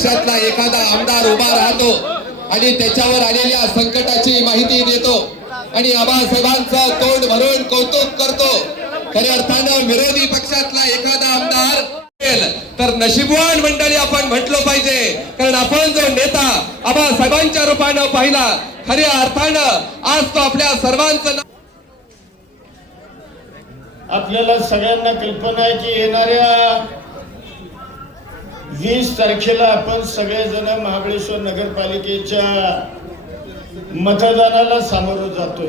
पक्षातला एखादा आमदार उभा राहतो आणि त्याच्यावर आलेल्या संकटाची माहिती देतो आणि आबासाहेबांचं तोंड भरून कौतुक करतो, खऱ्या अर्थानं विरोधी पक्षातला एखादा आमदार तर नशीबवान मंडळी आपण म्हटलं पाहिजे, कारण आपण जो नेता आबासाहेबांच्या रूपानं पाहिला, खऱ्या अर्थानं आज तो आपल्या सर्वांचं आपल्याला सगळ्यांना कल्पना आहे की येणाऱ्या 20 तारखेला आपण सगळेजण महाबळेश्वर नगरपालिकेच्या मतदानाला सामोरं जातोय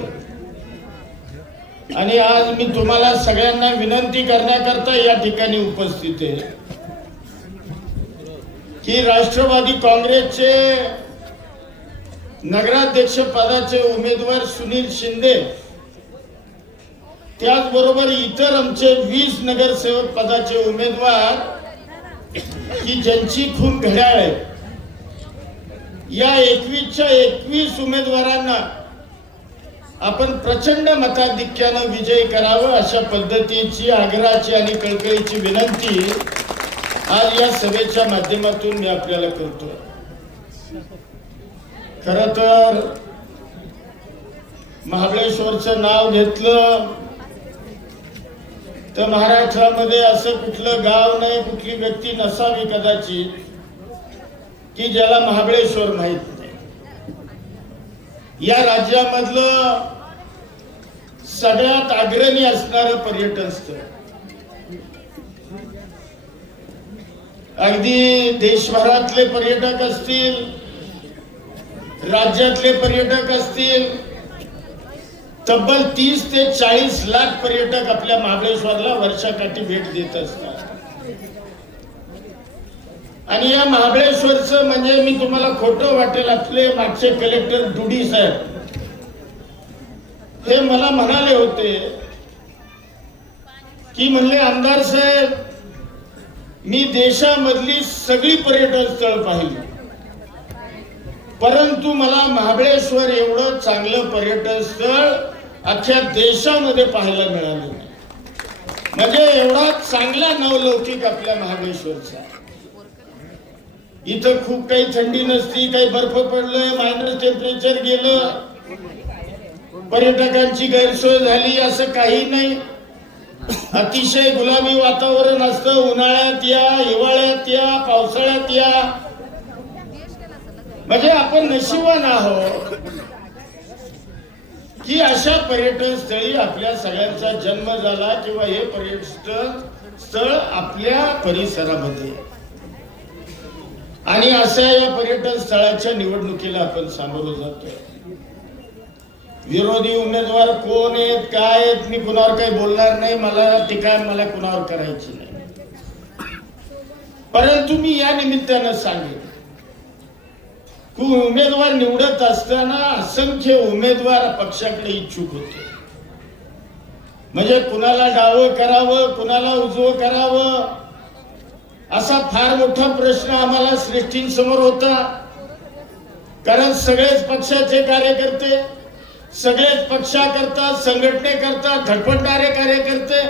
आणि आज मी तुम्हाला सगळ्यांना विनंती करण्याकरता या ठिकाणी उपस्थित आहे की राष्ट्रवादी काँग्रेसचे नगराध्यक्ष पदाचे उमेदवार सुनील शिंदे, त्याचबरोबर इतर आमचे 20 नगरसेवक पदाचे उमेदवार की ज्यांची खून घड्याळ आहे, या 21च्या 21 उमेदवारांना आपण प्रचंड मताधिक्यानं विजयी करावं अशा पद्धतीची आग्रहाची आणि कळकळीची विनंती आज या सभेच्या माध्यमातून मी आपल्याला करतो। खरं तर महाबळेश्वरचं नाव घेतलं तर महाराष्ट्रामध्ये असं कुठलं गाव नाही, कुठली व्यक्ती नसावी कदाचित की ज्याला महाबळेश्वर माहित नाही। या राज्यामधलं सगळ्यात अग्रणी असणारं पर्यटन स्थळ, अगदी देशभरातले पर्यटक असतील, राज्यातले पर्यटक असतील, तब्बल 30 ते 40 लाख पर्यटक आपल्या महाबळेश्वरला वर्षाकाठी भेट देत असतात। आणि या महाबळेश्वरचं म्हणजे मी तुम्हाला खोटं वाटेल, आपले मागचे कलेक्टर दुडी साहेब हे मला म्हणाले होते की म्हणले आमदार साहेब, मी देशामधली सगळी पर्यटन स्थळ पाहिली, परंतु मला महाबळेश्वर एवढं चांगलं पर्यटन स्थळ अख्ख्या देशामध्ये पाहायला मिळालं नाही। म्हणजे एवढा चांगला नवलौकिक आपल्या महाबळेश्वरचा। इथं खूप काही थंडी नसती, काही बर्फ पडलंय, मायनस टेम्परेचर गेलं, पर्यटकांची गैरसोय झाली असं काही नाही। अतिशय गुलाबी वातावरण असतं, उन्हाळ्यात या, हिवाळ्यात या, पावसाळ्यात या, म्हणजे आपण नशिबवान आहोत की अशा पर्यटन स्थळी आपल्या सगळ्यांचा जन्म झाला किंवा हे पर्यटन स्थळ आपल्या परिसरामध्ये, आणि अशा या पर्यटन स्थळाच्या निवडणुकीला आपण सामोरं जातोय। विरोधी उमेदवार कोण आहेत, काय आहेत, मी कुणावर काही बोलणार नाही, मला टीका मला कुणावर करायची नाही, परंतु मी या निमित्तानं सांगेन की उमेदवार निवडत असताना असंख्य उमेदवार पक्षाकडे इच्छुक होते, म्हणजे कुणाला डावं करावं, कुणाला उजवं करावं असा फार मोठा प्रश्न आम्हाला श्रेष्ठींसमोर होता। कारण सगळेच पक्षाचे कार्यकर्ते, सगळेच पक्षाकरता, संघटनेकरता धडपडणारे कार्यकर्ते,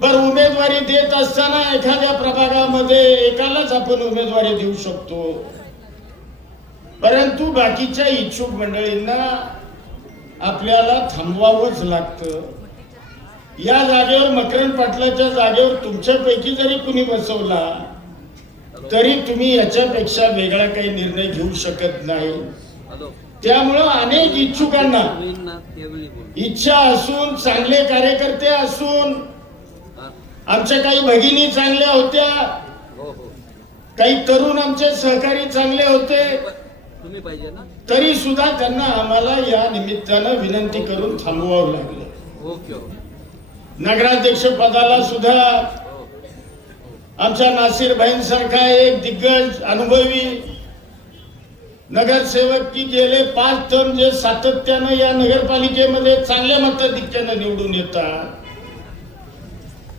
बर उमेदवारी देत असताना एखाद्या प्रभागामध्ये एकालाच आपण उमेदवारी देऊ शकतो, परंतु बाकीच्या इच्छुक मंडळींना आपल्याला थांबवावंच लागतं। या जागेवर मकरंद पाटलाच्या जागेवर तुमच्यापैकी जरी कुणी बसवला तरी तुम्ही याच्यापेक्षा वेगळा काही निर्णय घेऊ शकत नाही। त्यामुळं अनेक इच्छुकांना इच्छा असून, चांगले कार्यकर्ते असून, आमच्या काही भगिनी चांगल्या होत्या, काही तरुण आमचे सहकारी चांगले होते, तरी सुद्धा त्यांना आम्हाला या निमित्तानं विनंती करून थांबवावं लागलं। नगराध्यक्ष पदाला सुद्धा आमच्या नासिर भाईंसारखा एक दिग्गज अनुभवी नगरसेवक की गेले 5 टर्म जे सातत्यानं या नगरपालिकेमध्ये चांगल्या मताधिक्यानं निवडून येतात,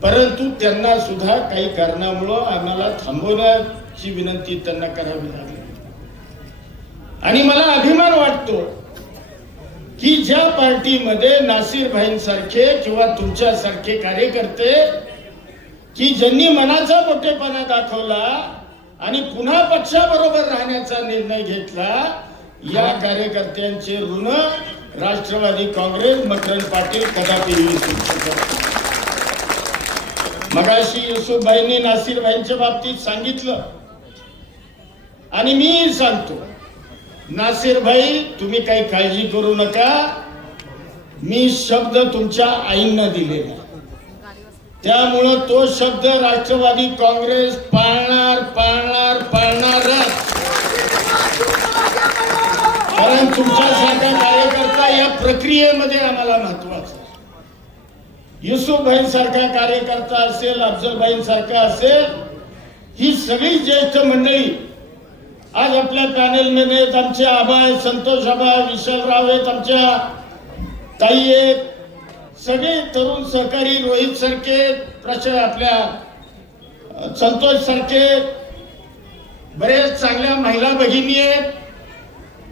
परंतु त्यांना सुद्धा काही कारणामुळे आम्हाला थांबवण्याची विनंती त्यांना करावी लागली। आणि मला अभिमान वाटतो की ज्या पार्टीमध्ये नासिर भाईंसारखे किंवा तुमच्यासारखे कार्यकर्ते की ज्यांनी मनाचा मोठेपणा दाखवला आणि पुन्हा पक्षाबरोबर राहण्याचा निर्णय घेतला, या कार्यकर्त्यांचे ऋण राष्ट्रवादी काँग्रेस मकरंद पाटील कदापि विसरू शकत नाही. मगाशी युसुफभाईंनी नासिरभाईंच्या बाबतीत सांगितलं आणि मी सांगतो, नासिरभाई तुम्ही काही काळजी करू नका, मी शब्द तुमच्या आईंना दिलेला, त्यामुळं तो शब्द राष्ट्रवादी काँग्रेस पाळणार पाळणार पाळणारच. कारण तुमच्यासारखा कार्यकर्ता या प्रक्रियेमध्ये आम्हाला महत्वाचा. युसुफभाईंसारखा कार्यकर्ता असेल, अफजलभाईंसारखा असेल, ही सगळी ज्येष्ठ मंडळी आज आपल्या पॅनेलमध्ये आहेत. आमचे आबा आहेत, संतोष आबा, विशालराव आहेत, आमच्या ताई आहेत, सगळे तरुण सहकारी, रोहित सारखे, आपल्या संतोष सारखे बरेच चांगल्या महिला भगिनी आहेत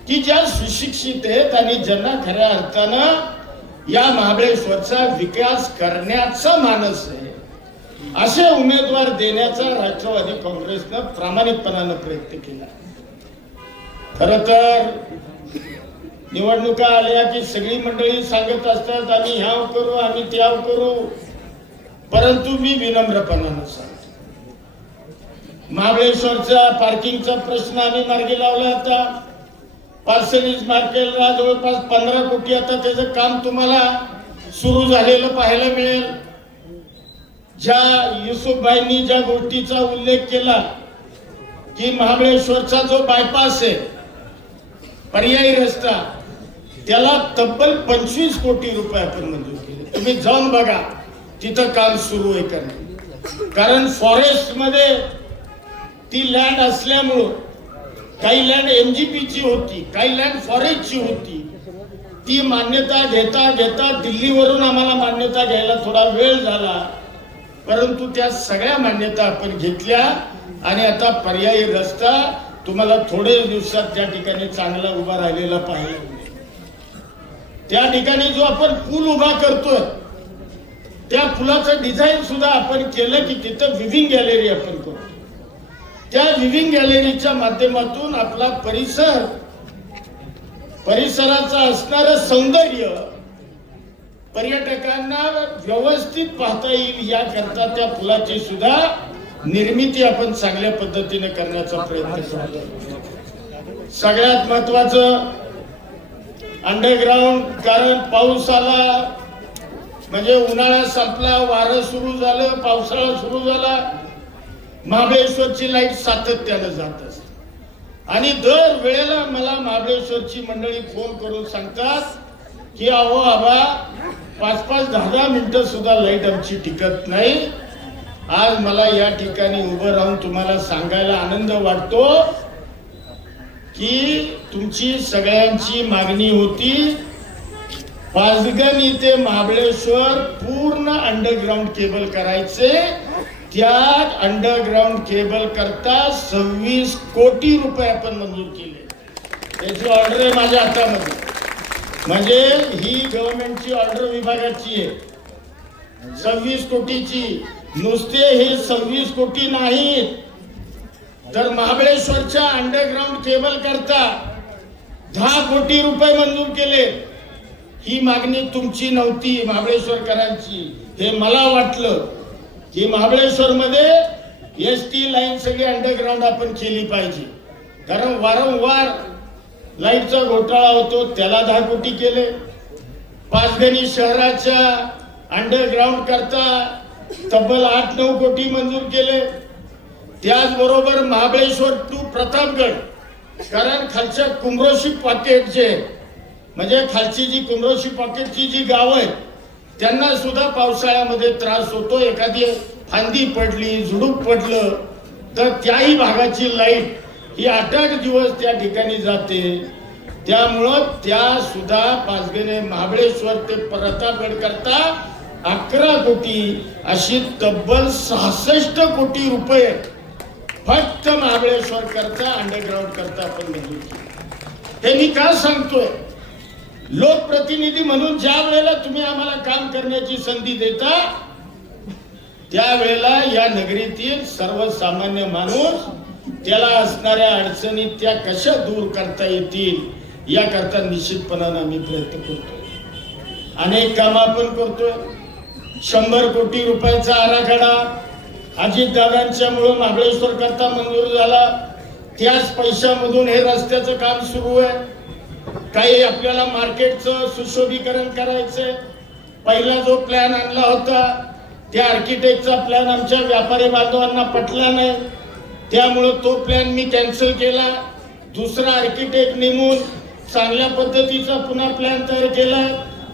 की ज्या सुशिक्षित आहेत आणि ज्यांना खऱ्या अर्थानं या महाबळेश्वरचा विकास करण्याचा मानस आहे, असे उमेदवार देण्याचा राष्ट्रवादी काँग्रेसनं प्रामाणिकपणानं प्रयत्न केला. खर तर निवडणुका आल्या की सगळी मंडळी सांगत असतात आम्ही ह्याव करू, आम्ही त्याव करू, परंतु मी विनम्रपणानं सांगतो, महाबळेश्वरचा पार्किंगचा प्रश्न आम्ही मार्गी लावला होता. पार्सलीज मार्केटला जवळपास 15 कोटी आता त्याचं काम तुम्हाला सुरू झालेलं पाहायला मिळेल. ज्या युसुफभाईंनी ज्या गोष्टीचा उल्लेख केला की महाबळेश्वरचा जो बायपास आहे, पर्यायी रस्ता, त्याला तब्बल 25 कोटी रुपये आपण मंजूर केले. तुम्ही जाऊन बघा, तिथं काम सुरू आहे करणं. कारण फॉरेस्ट मध्ये ती लँड असल्यामुळं काही लँड एमजीपीची होती, काही लँड फॉरेस्टची होती. ती मान्यता घेता घेता दिल्लीवरून आम्हाला मान्यता घ्यायला थोडा वेळ झाला, परंतु त्या सगळ्या मान्यता आपण घेतल्या आणि आता पर्यायी रस्ता तुम्हाला थोडे दिवसात त्या ठिकाणी चांगला उभा राहिलेला पाहिजे. त्या ठिकाणी जो आपण पूल उभा करतोय, त्या पुलाचं डिझाईन सुद्धा आपण केलं की तिथं विविंग गॅलरी आपण करतो. त्या विविंग गॅलरीच्या माध्यमातून आपला परिसराचं असणारं सौंदर्य पर्यटकांना व्यवस्थित पाहता येईल, याकरता त्या पुलाची सुद्धा निर्मिती आपण चांगल्या पद्धतीने करण्याचा प्रयत्न करतो. सगळ्यात महत्वाचं अंडरग्राउंड, कारण पाऊस आला म्हणजे उन्हाळा संपला, वारं सुरू झालं, पावसाळा सुरू झाला, महाबळेश्वरची लाईट सातत्यानं जात असते. आणि दर वेळेला मला महाबळेश्वरची मंडळी फोन करून सांगतात की अहो आबा 5-5, 10-10 मिनिटं सुद्धा लाईट आमची टिकत नाही. आज मला या ठिकाणी उभं राहून तुम्हाला सांगायला आनंद वाटतो की तुमची सगळ्यांची मागणी होती पाचगणी ते महाबळेश्वर पूर्ण अंडरग्राउंड केबल करायचे. त्या अंडरग्राउंड केबल करता 26 कोटी रुपये आपण मंजूर केले. त्याची ऑर्डर आहे माझ्या हातामध्ये, म्हणजे ही गव्हर्नमेंटची ऑर्डर विभागाची आहे. 26 कोटीची. नुसते हे 26 कोटी नाहीत, तर महाबळेश्वरच्या अंडरग्राउंड केबल करता 10 कोटी रुपये मंजूर केले. ही मागणी तुमची नव्हती, महाबळेश्वरकरांची. हे मला वाटलं की महाबळेश्वर मध्ये एसटी लाईन सगळी अंडरग्राउंड आपण केली पाहिजे, कारण वारंवार लाईटचा घोटाळा होतो, त्याला 10 कोटी केले. पाचगणी शहराच्या अंडरग्राउंड करता तब्बल 8-9 कोटी मंजूर केले. त्याचबरोबर महाबळेश्वर टू प्रतापगड, कारण खालच्या कुमरोशी पॉकेट जे म्हणजे खालची जी कुमरोशी पॉकेटची जी गावं आहेत त्यांना सुद्धा पावसाळ्यामध्ये त्रास होतो. एखादी फांदी पडली, झुडूप पडलं तर त्याही भागाची लाईट ही 8-8 दिवस त्या ठिकाणी जाते. त्यामुळं त्या सुद्धा पाचगणी महाबळेश्वर ते प्रतापगड करता 11 कोटी, अशी तब्बल 66 कोटी रुपये फक्त महाबळेश्वर करता अंडरग्राउंड करता आपण मंजूर केले. हे मी का सांगतोय, लोकप्रतिनिधी म्हणून ज्या वेळेला तुम्ही आम्हाला काम करण्याची संधी देता त्यावेळेला या नगरीतील सर्वसामान्य माणूस त्याला असणाऱ्या अडचणी त्या कशा दूर करता येतील याकरता निश्चितपणाने आम्ही प्रयत्न करतोय. अनेक काम आपण करतोय. 100 कोटी रुपयाचा आराखडा अजितदादांच्या मुळे महाबळेश्वर करता मंजूर झाला. त्याच पैशामधून हे रस्त्याचं काम सुरू आहे. काही आपल्याला मार्केटचं सुशोभीकरण करायचंय. पहिला जो प्लॅन आणला होता त्या आर्किटेक्टचा प्लॅन आमच्या व्यापारी बांधवांना पटला नाही, त्यामुळे तो प्लॅन मी कॅन्सल केला. दुसरा आर्किटेक्ट नेमून चांगल्या पद्धतीचा पुन्हा प्लॅन तयार केला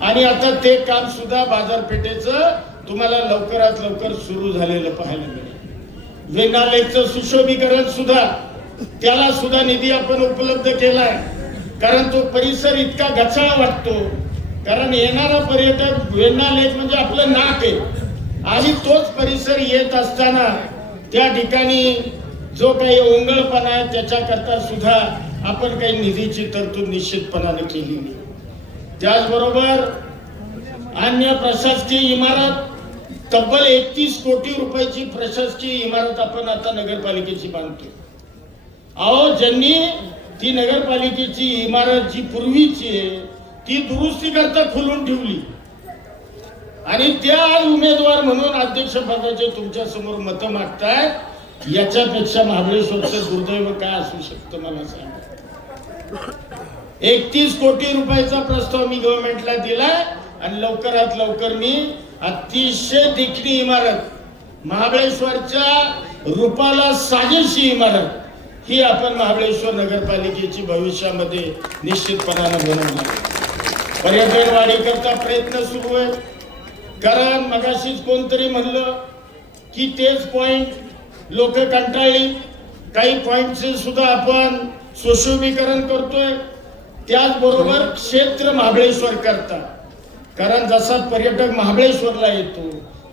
आणि आता ते काम सुद्धा बाजारपेठेचं तुम्हाला लवकरात लवकर सुरू झालेलं पाहायला मिळेल. वेण्णा लेकचं सुशोभीकरण सुद्धा त्याला सुद्धा निधी आपण उपलब्ध केलाय, कारण तो परिसर इतका गचाळ वाटतो. कारण येणारा पर्यटक वेण्णा लेक म्हणजे आपलं नाक आहे आणि तोच परिसर येत असताना त्या ठिकाणी जो काही ओंगळपणा आहे त्याच्याकरता सुद्धा आपण काही निधीची तरतूद निश्चितपणाने केलेली. त्याचबरोबर अन्य प्रशासकीय इमारत तब्बल 31 कोटी रुपयाची प्रशासकीय इमारत आपण आता नगरपालिकेची बांधतो. अहो, ज्यांनी ती नगरपालिकेची इमारत जी पूर्वीची आहे ती दुरुस्ती करता खोलून ठेवली आणि त्या उमेदवार म्हणून अध्यक्ष पदाचे तुमच्या समोर मत मागताय, याच्यापेक्षा महाबळेश्वरचं दुर्दैव काय असू शकतं मला सांगा. 31 कोटी रुपयाचा प्रस्ताव मी गव्हर्नमेंटला दिलाय आणि लवकरात लवकर मी अतिशय देखणी इमारत महाबळेश्वरच्या रूपाला साजेशी इमारत ही आपण महाबळेश्वर नगरपालिकेची भविष्यामध्ये निश्चितपणाने बनवणार. पर्यटन वाढीकरता प्रयत्न सुरू आहेत. कारण मगाशीच कोणतरी म्हणलं की तेच पॉइंट लोक कंटाळली. काही पॉइंटचे सुद्धा आपण सुशोभीकरण करतोय. त्याचबरोबर क्षेत्र महाबळेश्वर करता, कारण जसा पर्यटक महाबळेश्वरला येतो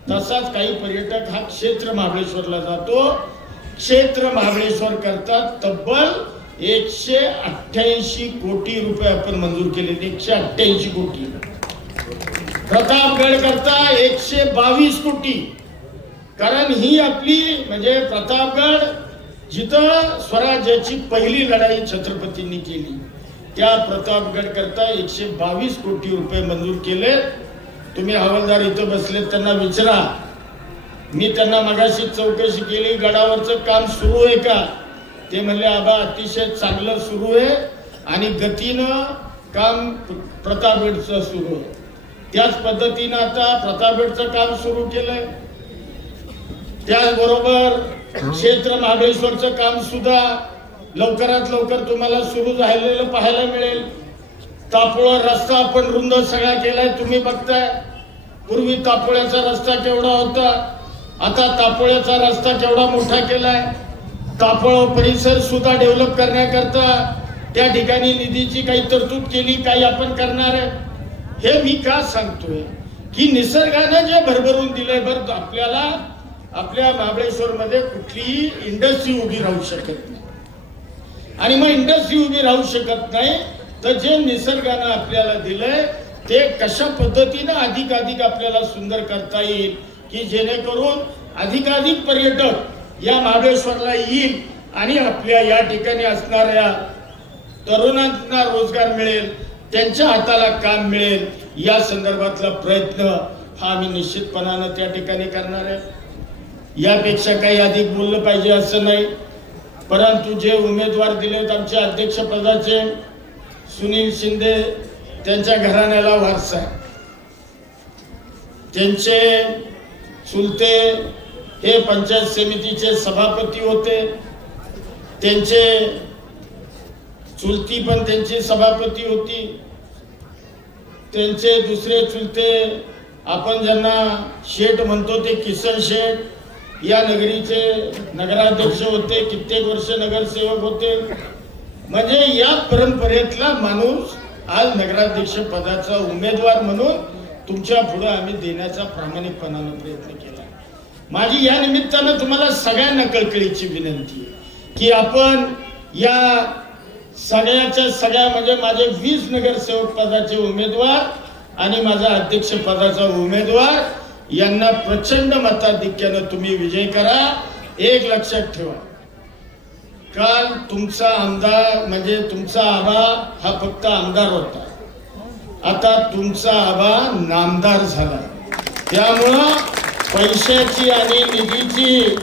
तसाच काही पर्यटक हा क्षेत्र महाबळेश्वरला जातो. क्षेत्र महाबळेश्वर करता तब्बल 188 कोटी रुपये आपण मंजूर केले. 188 कोटी. प्रतापगड करता 122 कोटी. कारण ही आपली म्हणजे प्रतापगड जिथं स्वराज्याची पहिली लढाई छत्रपतींनी केली त्या प्रतापगड करता 122 कोटी रुपये मंजूर केले. तुम्ही हवालदार इथं बसले त्यांना विचारा. मी त्यांना मगाशी चौकशी केली, गडावरचं काम सुरू आहे का? ते म्हणले आबा अतिशय चांगलं सुरू आहे आणि गतीनं काम प्रतापगडचं सुरू आहे. त्याच पद्धतीनं आता प्रतापगडचं काम सुरू केलंय. त्याचबरोबर क्षेत्र महाबळेश्वरचं काम सुद्धा लवकरात लवकर तुम्हाला सुरू झालेलं पाहायला मिळेल. तापोळा रस्ता आपण रुंद सगळा केलाय, तुम्ही बघताय. पूर्वी तापोळ्याचा रस्ता केवढा होता, आता तापोळ्याचा रस्ता केवढा मोठा केलाय. तापोळा परिसर सुद्धा डेव्हलप करण्याकरता त्या ठिकाणी निधीची काही तरतूद केली, काही आपण करणार आहे. हे मी का सांगतोय की निसर्गाने जे भरभरून दिलंय. बरं, आपल्याला आपल्या महाबळेश्वर मध्ये कुठलीही इंडस्ट्री उभी राहू शकत नाही आणि मग इंडस्ट्री उभी राहू शकत नाही तर जे निसर्गाने आपल्याला दिलंय ते कशा पद्धतीने अधिकाधिक आपल्याला सुंदर करता येईल की जेणेकरून अधिकाधिक पर्यटक या महाबळेश्वरला येईल आणि आपल्या या ठिकाणी असणाऱ्या तरुणांना रोजगार मिळेल, त्यांच्या हाताला काम मिळेल. या संदर्भातला प्रयत्न हा आम्ही निश्चितपणाने त्या ठिकाणी करणार आहे. यापेक्षा काही अधिक बोललं पाहिजे असं नाही, परंतु जे उमेदवार दिलेत आमच्या अध्यक्षपदाचे सुनील शिंदे, त्यांच्या घराण्याला वारसा आहे. त्यांचे चुलते हे पंचायत समितीचे सभापती होते. त्यांचे चुलती पण त्यांची सभापती होती. त्यांचे दुसरे चुलते आपण ज्यांना शेठ म्हणतो ते किसन शेठ या नगरीचे नगराध्यक्ष होते, कित्येक वर्ष नगरसेवक होते. म्हणजे या परंपरेतला माणूस आज नगराध्यक्ष पदाचा उमेदवार म्हणून तुमच्या पुढे आम्ही देण्याचा प्रामाणिकपणाने प्रयत्न केला. माझी या निमित्तानं तुम्हाला सगळ्यांना कळकळीची विनंती आहे की आपण या सगळ्याच्या सगळ्या म्हणजे माझे 20 नगरसेवक पदाचे उमेदवार आणि माझा अध्यक्ष पदाचा उमेदवार यांना प्रचंड मताधिक्यानं तुम्ही विजय करा. एक लक्षात ठेवा, काल तुमचा आमदार म्हणजे तुमचा आबा हा फक्त आमदार होता, आता तुमचा आबा नामदार झाला. त्यामुळं पैशाची आणि निधीची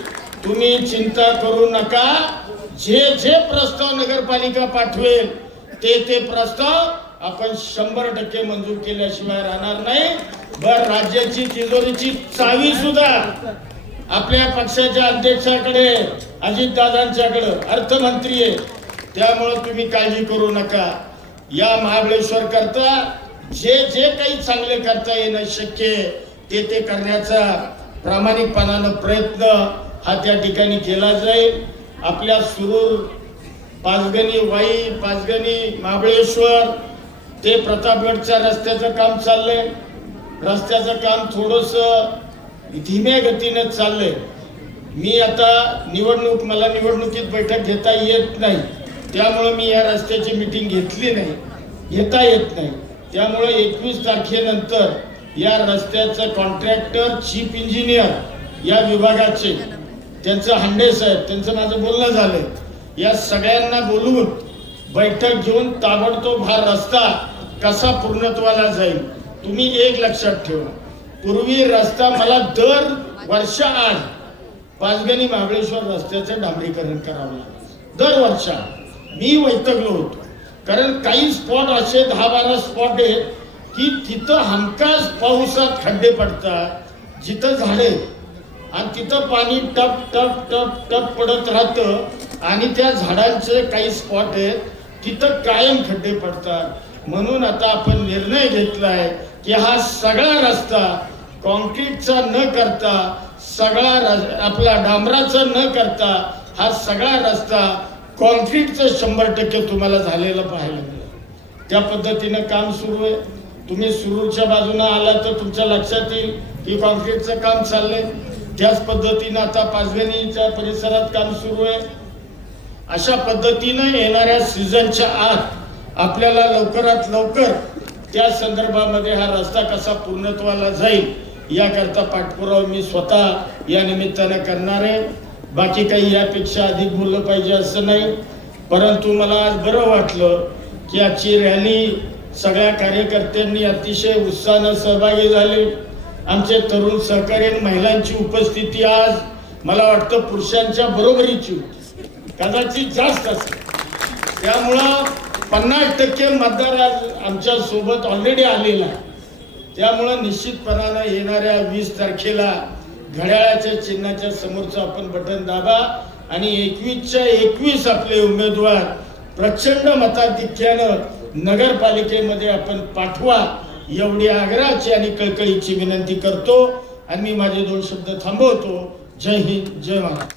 तुम्ही चिंता करू नका. जे जे प्रस्ताव नगरपालिका पाठवेल ते प्रस्ताव आपण 100% मंजूर केल्याशिवाय राहणार नाही. राज्याची तिजोरीची चावी सुद्धा आपल्या पक्षाच्या अध्यक्षाकडे, अजितदादांच्याकडे, अर्थमंत्री आहे. त्यामुळे तुम्ही काळजी करू नका. या महाबळेश्वर करता जे जे काही चांगले करता येणं शक्य आहे ते करण्याचा प्रामाणिकपणानं प्रयत्न हा त्या ठिकाणी केला जाईल. आपल्या सुरूर, पाचगणी वाई, पाचगणी महाबळेश्वर ते प्रतापगडच्या रस्त्याचं काम चाललंय. रस्त्याचं काम थोडंसं धीम्या गतीनं चाललंय. मी आता मला निवडणुकीत बैठक घेता येत नाही, त्यामुळे मी या रस्त्याची मीटिंग घेता येत नाही. त्यामुळे 21 तारखेनंतर या रस्त्याचं कॉन्ट्रॅक्टर, चीफ इंजिनियर या विभागाचे, त्यांचं हांडे साहेब, त्यांचं माझं बोलणं झालं. या सगळ्यांना बोलवून बैठक घेऊन ताबडतोब हा रस्ता कसा पूर्णत्वाला जाईल. तुम्ही एक लक्षात ठेवा, पूर्वी रस्ता मला दर वर्षाआड पाचगणी महाबळेश्वर रस्त्याचं डांबरीकरण करावं लागलं. दर वर्षाआड मी वैतागलो होतो, कारण काही स्पॉट असे 10-12 स्पॉट आहेत की तिथं हमखास पावसात खड्डे पडतात, जिथं झाडे आणि तिथं पाणी टप टप टप टप पडत राहतं आणि त्या झाडांचे काही स्पॉट आहेत तिथं कायम खड्डे पडतात. म्हणून आता आपण निर्णय घेतलाय की हा सगळा रस्ता कॉन्क्रीटचा न करता, सगळा आपला डांबराचा न करता हा सगळा रस्ता कॉन्क्रीटचं 100% तुम्हाला झालेलं पाहायला मिळेल. त्या पद्धतीनं काम सुरू आहे. तुम्ही सुरूरच्या बाजूने आला तर तुमच्या लक्षात येईल की कॉन्क्रीटचं काम चाललंय. त्याच पद्धतीनं आता पाचगणीच्या परिसरात काम सुरू आहे. अशा पद्धतीनं येणाऱ्या सीझनच्या आत आपल्याला लवकरात लवकर त्या संदर्भामध्ये हा रस्ता कसा पूर्णत्वाला जाईल याकरता पाठपुरावा मी स्वतः या निमित्तानं करणार आहे. बाकी काही यापेक्षा अधिक बोललं पाहिजे असं नाही, परंतु मला आज बरं वाटलं की आजची रॅली सगळ्या कार्यकर्त्यांनी अतिशय उत्साहानं सहभागी झाले. आमचे तरुण सहकारी आणि महिलांची उपस्थिती आज मला वाटतं पुरुषांच्या बरोबरीची होती, कदाचित जास्त असेल. त्यामुळं 50% मतदार आज आमच्या सोबत ऑलरेडी आलेला आहे. त्यामुळं निश्चितपणानं येणाऱ्या 20 तारखेला घड्याळाच्या चिन्हाच्या समोरचं आपण बटन दाबा आणि 21च्या 21 आपले उमेदवार प्रचंड मताधिक्यानं नगरपालिकेमध्ये आपण पाठवा, एवढी आग्रहाची आणि कळकळीची विनंती करतो आणि मी माझे 2 शब्द थांबवतो. जय हिंद, जय महाराष्ट्र.